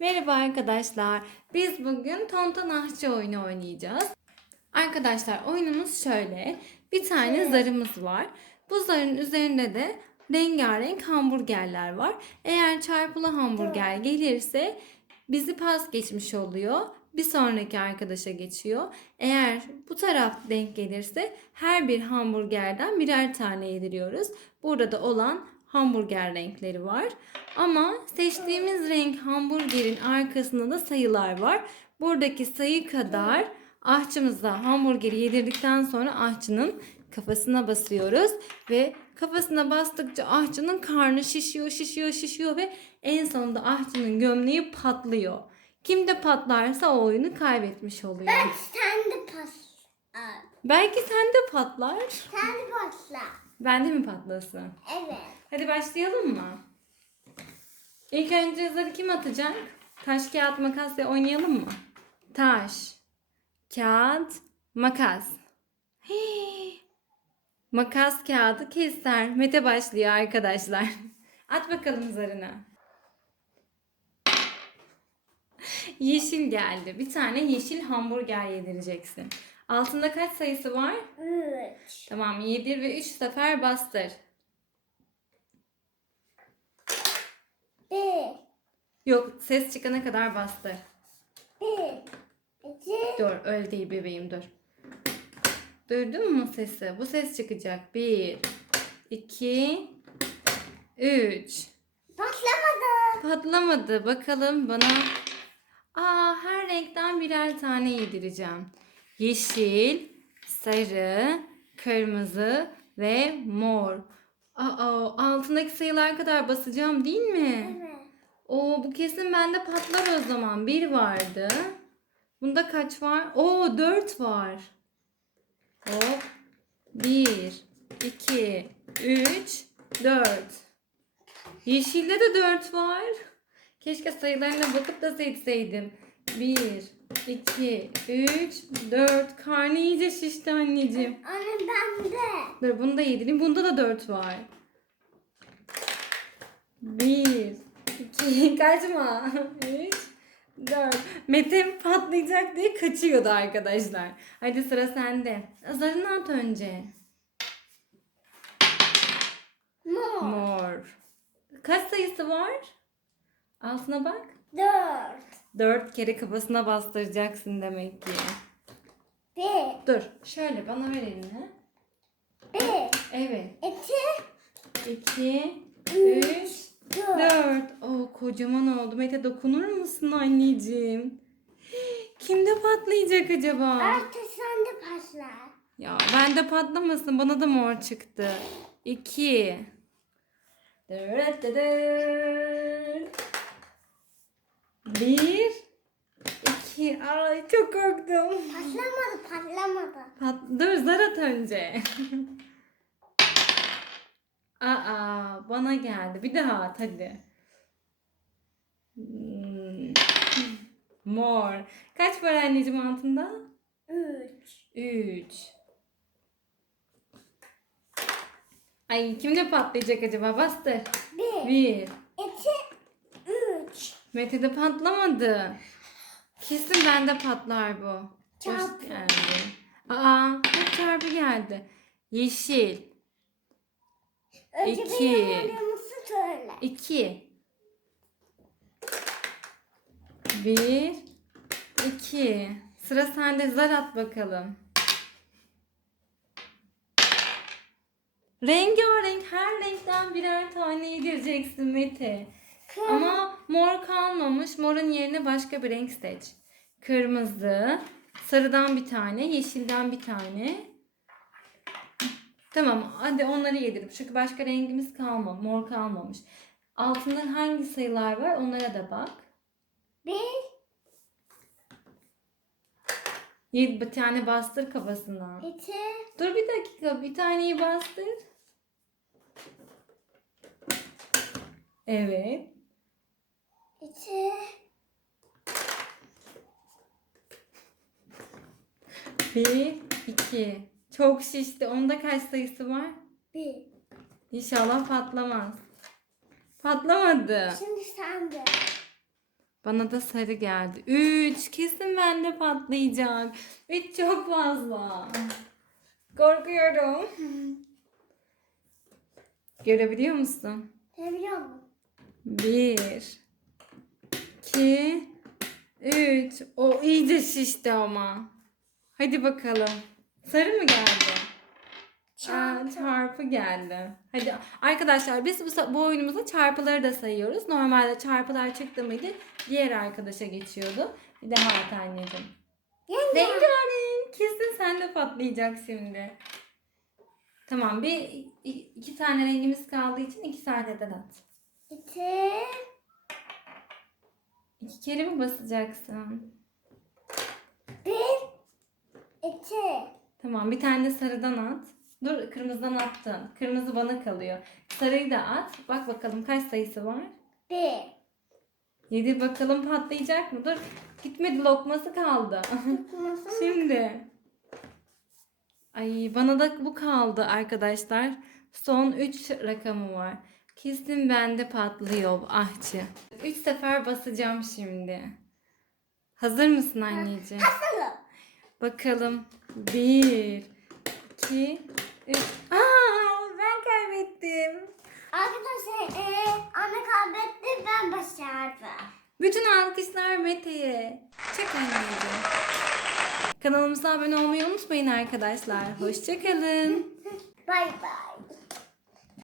Merhaba arkadaşlar. Biz bugün tonton ahçı oyunu oynayacağız. Arkadaşlar oyunumuz şöyle. Bir tane zarımız var. Bu zarın üzerinde de rengarenk hamburgerler var. Eğer çarpılı hamburger gelirse bizi pas geçmiş oluyor. Bir sonraki arkadaşa geçiyor. Eğer bu taraf denk gelirse her bir hamburgerden birer tane yediriyoruz. Burada da olan hamburger renkleri var. Ama seçtiğimiz renk hamburgerin arkasında da sayılar var. Buradaki sayı kadar ahçımıza hamburgeri yedirdikten sonra ahçının kafasına basıyoruz ve kafasına bastıkça ahçının karnı şişiyor, şişiyor, şişiyor ve en sonunda ahçının gömleği patlıyor. Kim de patlarsa o oyunu kaybetmiş oluyor. Sen de pas. Aa, Belki sen de patlar. Sen de pasla. Bende mi patlasın? Evet. Hadi başlayalım mı? İlk önce zarı kim atacak? Taş, kağıt, makasla oynayalım mı? Taş, kağıt, makas. Hii. Makas kağıdı keser. Mete başlıyor arkadaşlar. At bakalım zarını. Yeşil geldi. Bir tane yeşil hamburger yedireceksin. Altında kaç sayısı var? Üç. Tamam yedir ve 3 sefer bastır. Bir. Yok ses çıkana kadar bastır. Bir. İki. Dur öyle değil bebeğim dur. Duydun mu sesi? Bu ses çıkacak. 1, 2, 3. Patlamadı. Patlamadı. Bakalım bana. Aa her renkten birer tane yedireceğim. Yeşil, sarı, kırmızı ve mor. Aa altındaki sayılar kadar basacağım değil mi? Evet. Oo bu kesin bende patlar o zaman. Bir vardı. Bunda kaç var? Oo dört var. Hop. Bir, iki, üç, dört. Yeşilde de dört var. Keşke sayılarına bakıp da seçseydim. Bir, iki, üç, dört. Karnı iyice şişti anneciğim. Anne bende. Dur bunu da yedireyim. Bunda da 4 var. 1 2 kaçma. 3 4 Mete patlayacak diye kaçıyordu arkadaşlar. Hadi sıra sende. Zarını at önce. Mor. Mor. Kaç sayısı var? Altına bak. Dört. 4 kere kafasına bastıracaksın demek ki. Bir. Dur. Şöyle bana ver elini. Bir. Evet. İki. 2 Üç. 3 Dört. Dört. Oh kocaman oldu. Mete dokunur musun anneciğim? Kimde patlayacak acaba? Artık sen de pasla. Ya bende patlamasın. Bana da mor çıktı. İki. Dört, dört, dört. Bir. iki. Ay çok korktum. Patlamadı patlamadı. Pat Dur zar at önce. Aa bana geldi. Bir daha at hadi. Hmm. Mor. Kaç var anneciğim altında? Üç. Üç. Ay kimde patlayacak acaba? Bastır. Bir. Bir. İki. Mete'de patlamadı. Kesin bende patlar bu. Hoş Çarpı. geldi. Aa, hep çarpı geldi. Yeşil. Önce İki. 2 1 2 Sıra sende zar at bakalım. Rengarenk her renkten birer tane yedireceksin Mete. Kırmızı. Ama mor kalmamış. Morun yerine başka bir renk seç. Kırmızı, sarıdan bir tane, yeşilden bir tane. Tamam hadi onları yedirip çünkü başka rengimiz kalma, mor kalmamış. Altında hangi sayılar var onlara da bak. Bir. Yedi bir tane bastır kafasına. İki. Dur bir dakika bir taneyi bastır. Evet. İki. Bir, iki. Çok şişti. Onda kaç sayısı var? Bir. İnşallah patlamaz. Patlamadı. Şimdi sen de. Bana da sarı geldi. 3. Kesin bende patlayacak. 3 çok fazla. Korkuyorum. Görebiliyor musun? Ne biliyor musun? 1 2 3 O iyice şişti ama. Hadi bakalım. Sarı mı geldi? Aa, Çarpı. çarpı geldi. Hadi arkadaşlar biz bu, bu oyunumuzda çarpıları da sayıyoruz. Normalde çarpılar çıktı mıydı diğer arkadaşa geçiyordu. Bir de Hayat anneciğim. Rengarenk. Kesin sen de patlayacak şimdi. Tamam bir iki tane rengimiz kaldığı için iki saniyeden at. İki. İki kere mi basacaksın? Bir. İki. Tamam bir tane de sarıdan at. Dur kırmızıdan attın. Kırmızı bana kalıyor. Sarıyı da at. Bak bakalım kaç sayısı var? Bir. Yedi bakalım patlayacak mı? Dur. Gitmedi lokması kaldı. Nasıl? Şimdi. Ay bana da bu kaldı arkadaşlar. Son 3 rakamı var. Kesin bende patlıyor ahçı. 3 sefer basacağım şimdi. Hazır mısın anneciğim? Nasıl? Bakalım. 1 2 3 Aa ben kaybettim. Arkadaşlar eee anne kaybetti ben başardım. Bütün alkışlar Mete'ye. Çek anneciğim. Kanalımıza abone olmayı unutmayın arkadaşlar. Hoşçakalın. Bay bay.